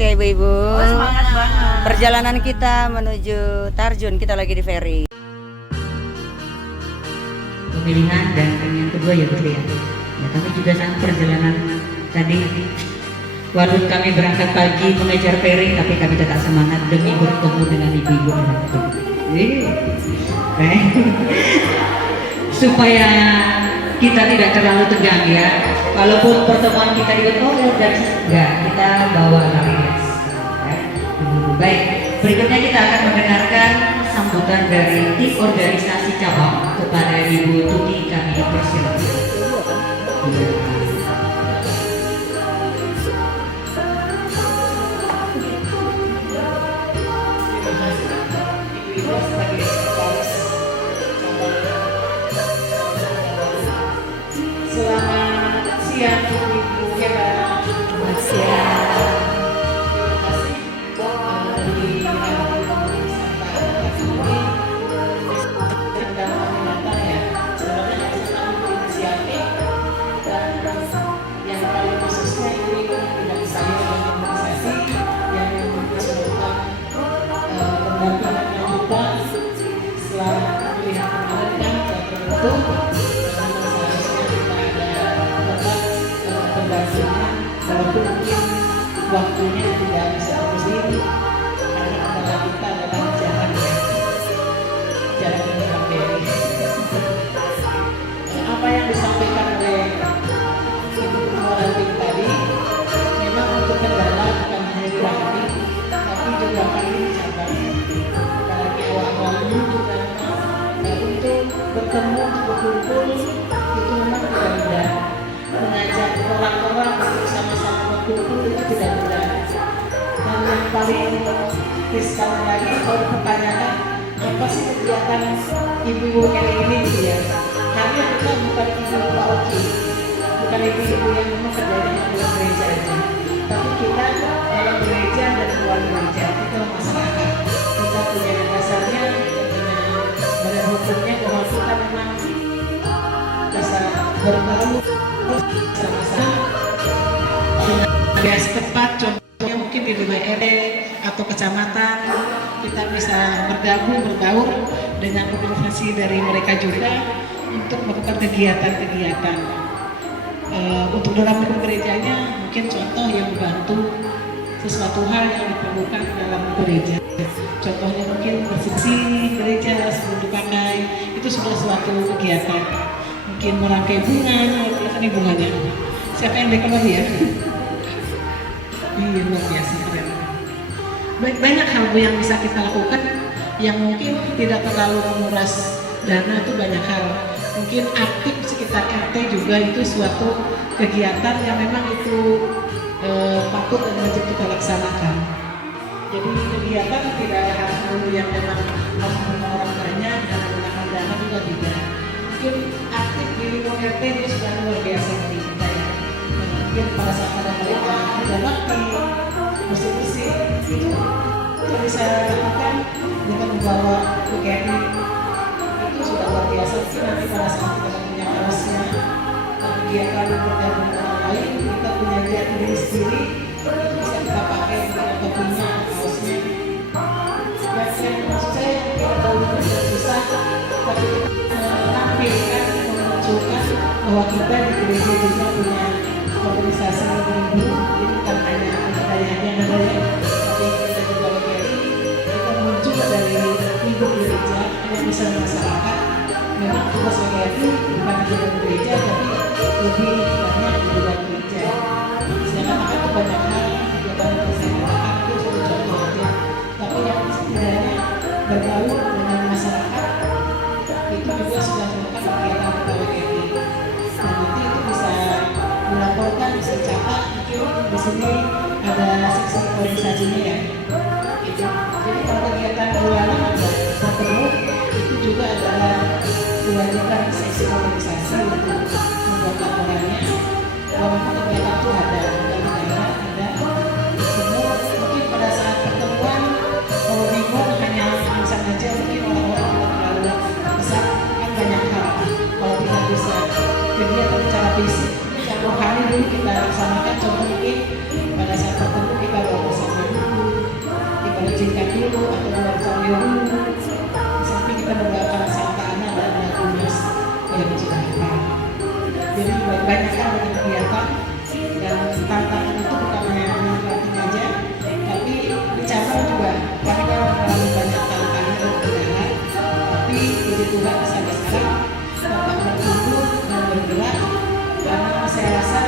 ya ibu-ibu. Oh, semangat banget. Perjalanan kita menuju Tarjun, kita lagi di ferry. Pemilihan dan yang kedua ya betul ya. Kami juga sangat perjalanan tadi. Walaupun kami berangkat pagi mengejar ferry, tapi kami tetap semangat demi bertemu dengan ibu-ibu orang. Supaya kita tidak terlalu tegang ya. Walaupun pertemuan kita di hotel dan enggak, kita bawa relax. Baik, berikutnya kita akan mendengarkan sambutan dari tim organisasi cabang kepada Ibu Tuti, kami persilakan. Selamat siang ibu-ibu hebat. Selamat siang. Walaupun mungkin waktunya tidak bisa berdiri karena antara kita adalah jalan menuju ferry. Apa yang disampaikan oleh Ibu Ketua Ranting tadi memang untuk kendala bukan hanya di Ranting tapi juga kami cabang. Apalagi awal-awalnya juga untuk bertemu berkumpul itu memang tidak mudah. Mengajak orang-orang untuk sama-sama berkumpul itu tidak mudah. Dan yang paling riskan lagi kalau pertanyakan apa sih kegiatan ibu-ibu kali ini gitu ya. Karena kita bukan ibu paroki, bukan ibu-ibu yang memang kerjanya di gereja aja. Tapi kita dalam gereja dan luar gereja, kita masyarakat. Kita punya dasarnya, kita punya badan hukumnya bahwa kita memang bisa berbaur sama-sama dengan bias tepat. Contohnya mungkin di rumah RT atau kecamatan kita bisa berbaur dengan organisasi dari mereka juga untuk melakukan kegiatan-kegiatan. Untuk dalam gerejanya mungkin contoh yang membantu sesuatu hal yang diperlukan dalam gereja. Contohnya mungkin bersih gereja sebelum dipakai, itu sudah suatu kegiatan. Mungkin merangkai bunga, ini bunganya. Siapa yang dekorasi ya? Iya, luar biasa keren. Banyak hal yang bisa kita lakukan yang mungkin tidak terlalu menguras dana, itu banyak hal. Mungkin aktif sekitar RT juga itu suatu kegiatan yang memang itu patut dan wajib kita laksanakan. Jadi kegiatan tidak harus dulu yang memang harus menggunakan orang banyak dan menggunakan dana juga tidak. Mungkin aktif di lingkungan RT itu sudah luar biasa bagi kita ya. Mungkin pada saat ada mereka ada bakti, bersih-bersih itu kita bisa lakukan dengan membawa PKRI itu sudah luar biasa. Mungkin nanti pada saat kita punya kaosnya, tapi dia kalau bergabung dengan orang lain, kita punya jati diri sendiri, itu bisa kita pakai untuk kita punya kaosnya. Dan yang maksud saya kita tahu tidak susah, tapi menampilkan, memunculkan bahwa kita di gereja juga punya organisasi ibu-ibu. Jadi bukan hanya ada tapi kita juga begini, kita muncul dari ibu gereja yang bisa masyarakat. Memang tugas WKRI bukan di dalam gereja, tapi lebih banyak di luar gereja. Sedangkan itu banyak hal kegiatan yang saya katakan itu satu contoh aja. Tapi yang setidaknya bergaul dengan masyarakat itu juga sudah merupakan kegiatan kita WKRI. Dan nanti itu bisa dilaporkan, bisa dicatat. Mungkin di sini ada seksi organisasinya ya. Gitu. Jadi kalau kegiatan bulanan bertemu itu juga adalah kewajiban seksi organisasi untuk membuat laporannya bahwa kegiatan itu ada semua. Mungkin pada saat pertemuan kalau bingung hanya alasan aja, mungkin orang-orang tidak terlalu besar kan banyak hal. Kalau tidak bisa kegiatan secara fisik yang rohani dulu kita laksanakan, contoh mungkin pada saat pertemuan kita bawa bersama Tapi puji Tuhan sampai sekarang Bapak bertumbuh dan bergerak, karena saya rasa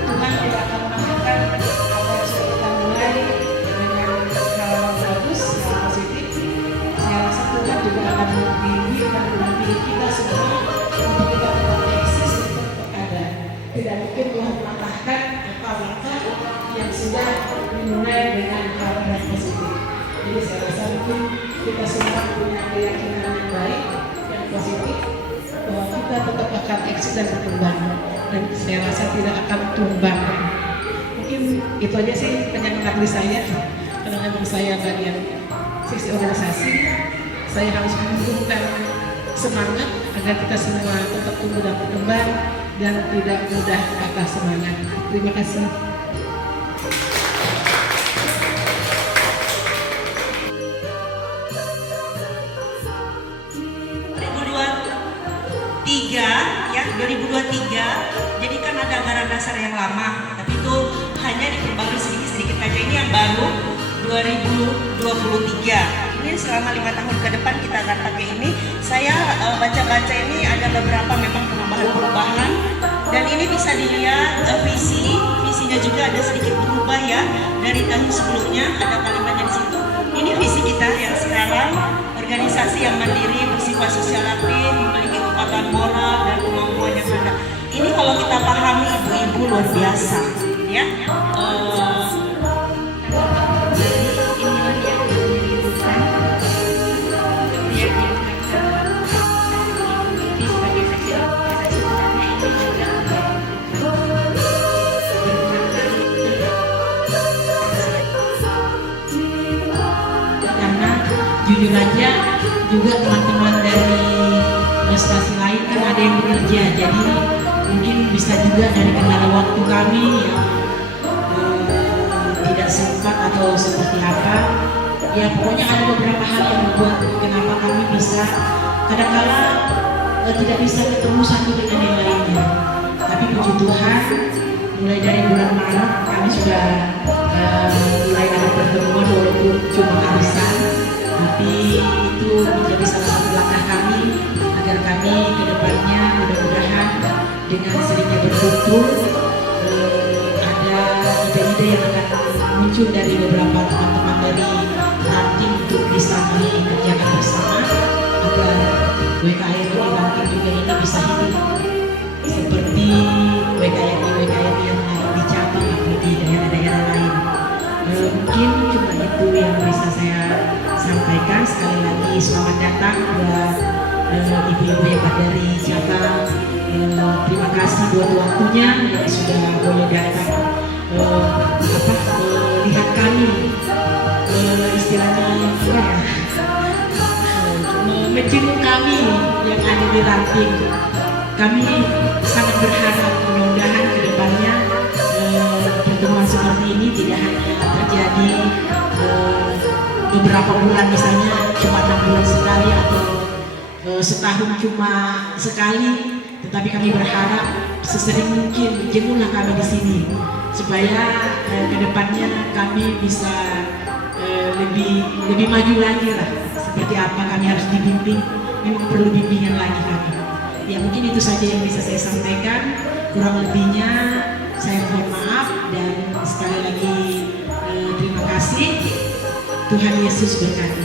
Tuhan tidak akan menangkan apa yang sudah kita mulai dengan hal bagus, hal positif. Saya rasa Tuhan juga akan membimbing dan mendampingi kita semua untuk kita tetap eksis, untuk tetap ada. Tidak mungkin Tuhan menambahkan apa langkah yang sudah dimulai dengan hal yang positif. Jadi saya rasa mungkin kita semua punya keyakinan yang baik, yang positif, bahwa kita tetap akan eksis dan berkembang, dan saya rasa tidak akan tumbang. Mungkin itu aja sih penyemangat diri saya. Karena memang saya bagian seksi organisasi, saya harus menumbuhkan semangat agar kita semua tetap tumbuh dan berkembang dan tidak mudah patah semangat. Terima kasih. Ya 2023, jadi kan ada anggaran dasar yang lama, tapi itu hanya diperbarui sedikit-sedikit aja. Ini yang baru 2023. Ini selama 5 tahun ke depan kita akan pakai ini. Saya baca-baca ini ada beberapa memang perubahan-perubahan, dan ini bisa dilihat visinya juga ada sedikit berubah ya dari tahun sebelumnya. Ada kalimatnya di situ. Ini visi kita yang sekarang, organisasi yang mandiri, bersifat sosial aktif, memiliki kekuatan moral dan kemampuan yang ada. Ini kalau kita pahami ibu-ibu luar biasa, ya. Jujur aja juga teman-teman dari prestasi lain kan ada yang bekerja, jadi mungkin bisa juga dari kendala waktu kami yang tidak sempat atau seperti apa ya, pokoknya ada beberapa hal yang membuat kenapa kami bisa kadang-kala tidak bisa ketemu satu dengan yang lainnya. Tapi puji Tuhan mulai dari bulan Maret kami sudah mulai ada pertemuan walaupun cuma arisan, tapi itu menjadi salah satu langkah kami agar kami ke depannya mudah-mudahan dengan seringnya berkumpul ada ide-ide yang akan muncul dari beberapa teman-teman dari ranting untuk bisa kami kerjakan bersama agar WKRI ranting juga ini bisa hidup seperti WKRI yang di cabang atau di daerah-daerah lain. Mungkin cuma itu yang bisa saya sampaikan. Sekali lagi selamat datang buat ibu-ibu hebat dari cabang. Terima kasih buat waktunya yang sudah boleh datang lihat kami, istilahnya menjenguk kami yang ada di ranting. Kami sangat berharap mudah-mudahan ke depannya pertemuan seperti ini tidak hanya terjadi beberapa bulan, misalnya cuma 6 bulan sekali atau setahun cuma sekali, tetapi kami berharap sesering mungkin jenguklah kami di sini supaya kedepannya kami bisa lebih maju lagi lah. Seperti apa kami harus dibimbing, memang perlu bimbingan lagi kami. Ya mungkin itu saja yang bisa saya sampaikan. Kurang lebihnya saya mohon maaf dan sekali lagi terima kasih. Tuhan Yesus berkati.